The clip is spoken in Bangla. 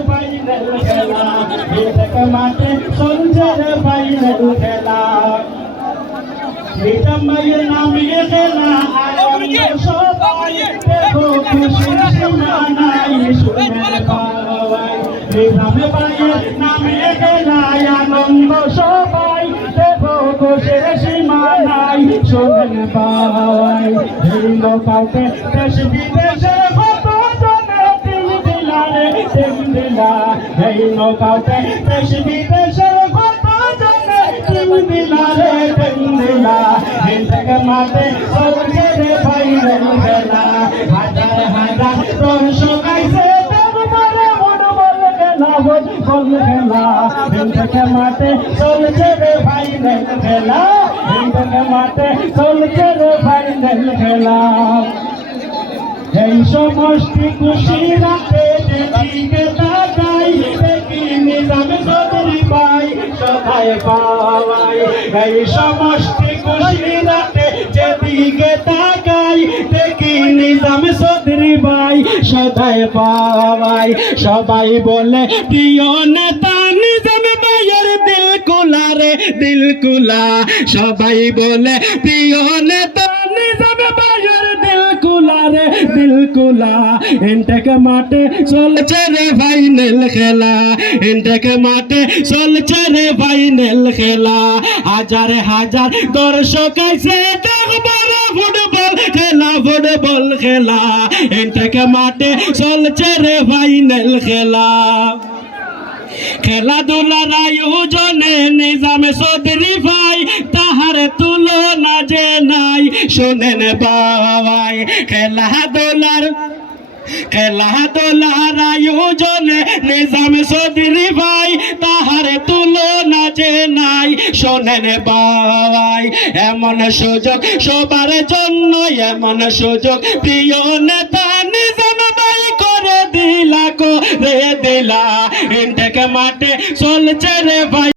ফাইনাল খেলা বিতক মাঠে চলছে রে ফাইনাল খেলা বিতম্বাইয়ের নামে খেলা সবাই দেখো খুশির সীমা নাই শুনে পাওয়াই হিন্দ কাউকে দেশ বিদেশে দিল দিলারে দিল দিলা এই নৌকাতে দেশ বিদেশে কত জনে দিল দিলারে দিল দিলা হিন্দক মাতে সবকে রে ভাই রে গেলা হাজার হাজার দর্শক আইছে মাতে চলছে রে ভাই রে মাতে চলছে রে ভাই রে এই সমষ্টি খুশি রাখে এই সমষ্টি খুশি রাখে যেদিকে তাকাই দেখি নিজাম ভাই সদায় পাওয়াই সবাই বলে প্রিয় নেতা নিজাম ভাইয়ের দিল কুলা রে দিল কুলা সবাই বলে প্রিয় নেতা কুলা ইন্টেক মাঠে চলছে রে ফাইনাল খেলা ইন্টেক মাঠে চলছে রে ফাইনাল খেলা। হাজার হাজার দর্শক আছে দেখবার ফুটবল খেলা ফুটবল খেলা। ইন্টেক মাঠে চলছে রে ফাইনাল খেলা। খেলাধুলার আয়োজনে নিজামে সদরি নাই শোনেন বাবাই খেলাধুলার খেলাধুলার আয়োজনে, নিজাম সদরি ভাই, তাহার তুলনা যে নাই। শোনেন বাবাই এমন সুযোগ সবার জন্য, এমন সুযোগ প্রিয় নেতা নিজাম ভাই করে দিলা করে দিলা, ইন্টেক মাঠে চলছে রে ভাই।